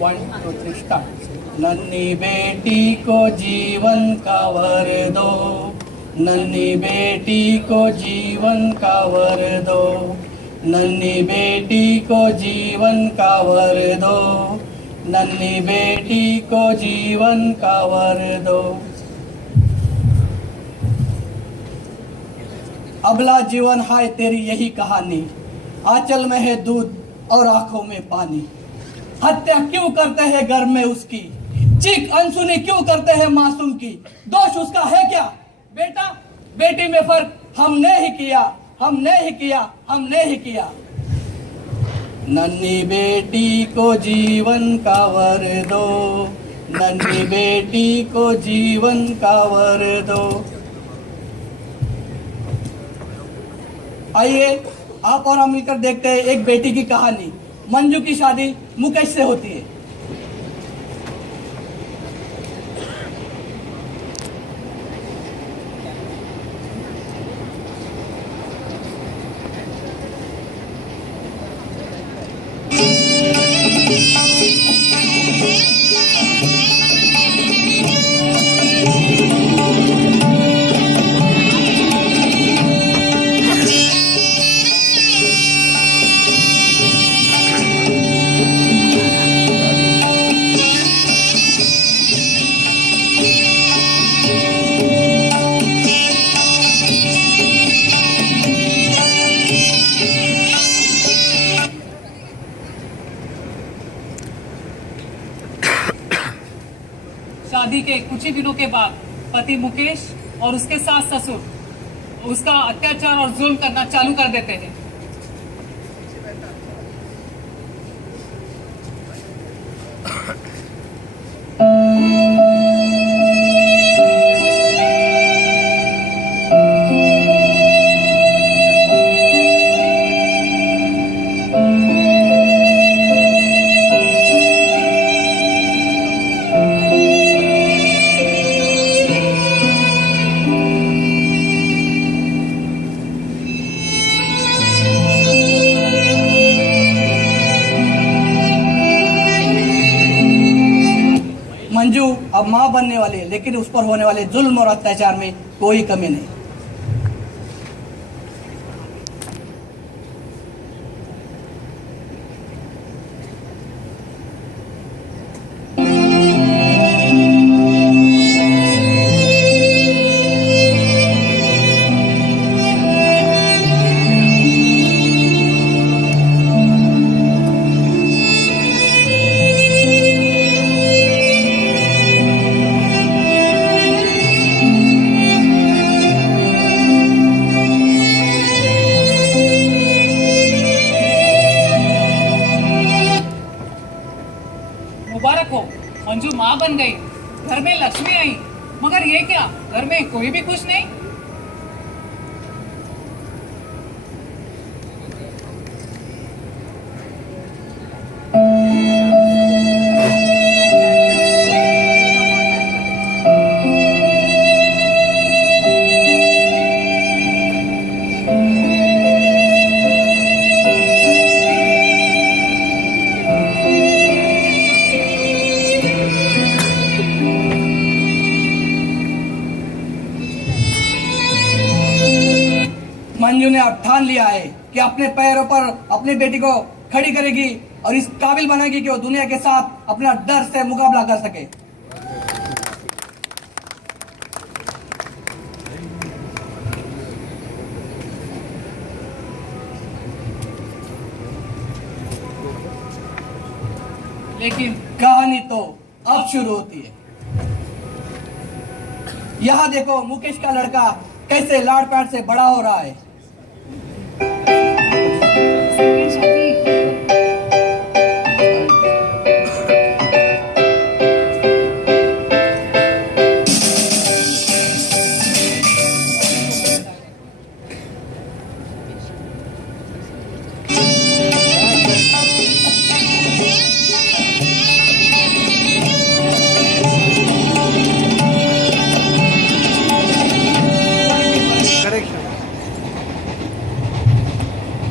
1 2 3 start. नन्ही बेटी को जीवन का वर दो, नन्ही बेटी को जीवन का वर दो, नन्ही बेटी को जीवन का वर दो, नन्ही बेटी को जीवन का वर दो। अबला जीवन है तेरी यही कहानी, आंचल में है दूध और आंखों में पानी। हत्या क्यों करते हैं घर में उसकी, चीख अनसुनी क्यों करते हैं मासूम की। दोष उसका है क्या, बेटा बेटी में फर्क हमने ही किया, हमने ही किया, हमने ही किया। नन्ही बेटी को जीवन का वर दो, नन्ही बेटी को जीवन का वर दो। आइए आप और हम मिलकर देखते हैं एक बेटी की कहानी। मंजू की शादी मुकेश से होती है। शादी के कुछ ही दिनों के बाद पति मुकेश और उसके सास ससुर उसका अत्याचार और जुल्म करना चालू कर देते हैं। मंजू अब माँ बनने वाली है, लेकिन उस पर होने वाले जुल्म और अत्याचार में कोई कमी नहीं। मुबारक हो, मंजू माँ बन गई, घर में लक्ष्मी आई। मगर ये क्या, घर में कोई भी खुश नहीं। मंजू ने अब ठान लिया है कि अपने पैरों पर अपनी बेटी को खड़ी करेगी और इस काबिल बनाएगी कि वो दुनिया के साथ अपना डर से मुकाबला कर सके। लेकिन कहानी तो अब शुरू होती है। यहाँ देखो मुकेश का लड़का कैसे लाड़ प्यार से बड़ा हो रहा है।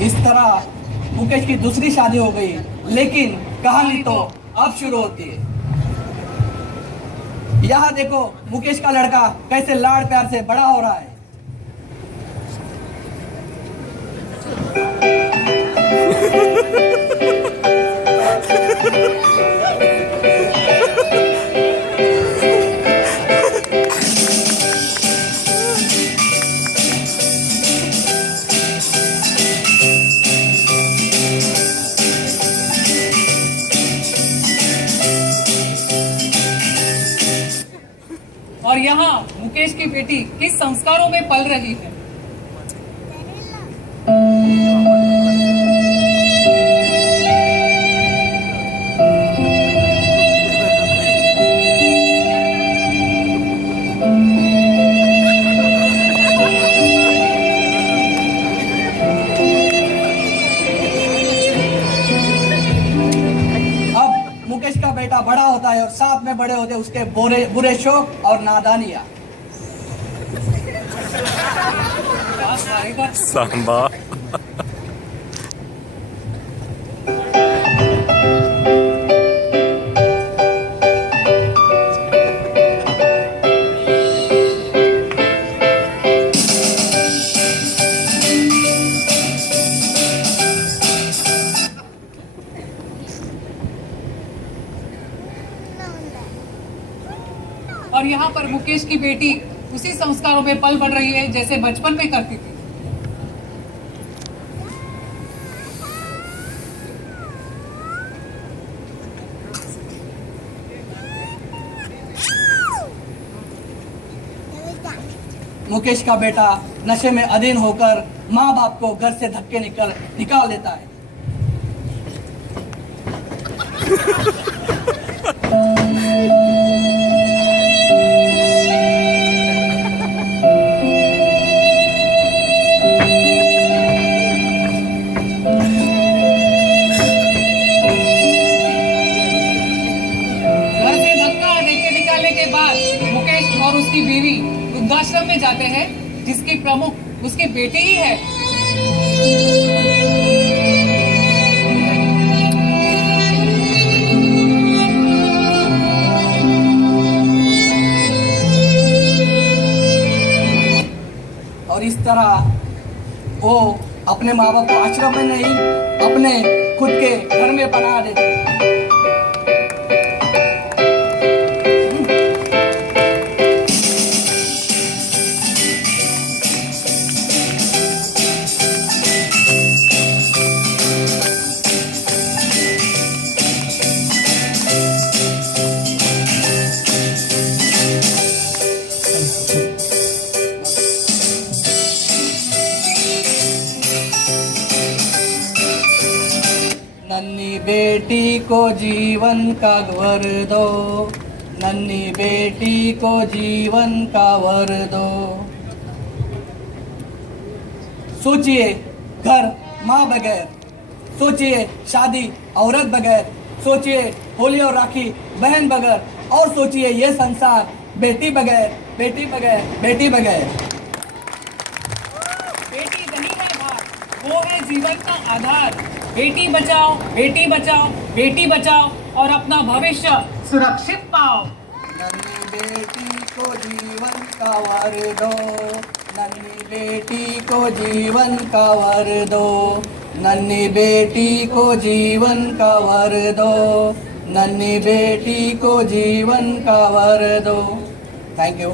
इस तरह मुकेश की दूसरी शादी हो गई, लेकिन कहानी तो अब शुरू होती है। यहाँ देखो मुकेश का लड़का कैसे लाड़ प्यार से बड़ा हो रहा है। और यहाँ मुकेश की बेटी किस संस्कारों में पल रही है। मुकेश का बेटा बड़ा होता है और साथ में बड़े होते उसके बुरे शौक और नादानियां। सांबा। और यहाँ पर मुकेश की बेटी उसी संस्कारों में पल बढ़ रही है जैसे बचपन में करती थी। मुकेश का बेटा नशे में अधीन होकर माँ बाप को घर से धक्के निकाल देता है। के बाद मुकेश और उसकी बीवी वृद्धाश्रम में जाते हैं जिसकी प्रमुख उसकी बेटी ही है। और इस तरह वो अपने माँ बाप को आश्रम में नहीं अपने खुद के घर में बना देते। नन्ही बेटी को जीवन का वर दो, नन्ही बेटी को जीवन का वर दो। सोचिए घर माँ बगैर, सोचिए शादी औरत बगैर, सोचिए होली और राखी बहन बगैर, और सोचिए ये संसार बेटी बगैर, बेटी बगैर, बेटी बगैर। बेटी नहीं है भार, वो है जीवन का आधार। बेटी बचाओ, बेटी बचाओ, बेटी बचाओ और अपना भविष्य सुरक्षित पाओ। नन्ही बेटी को जीवन का वर दो, नन्ही बेटी को जीवन का वर दो, नन्ही बेटी को जीवन का वर दो, नन्ही बेटी को जीवन का वर दो। Thank you.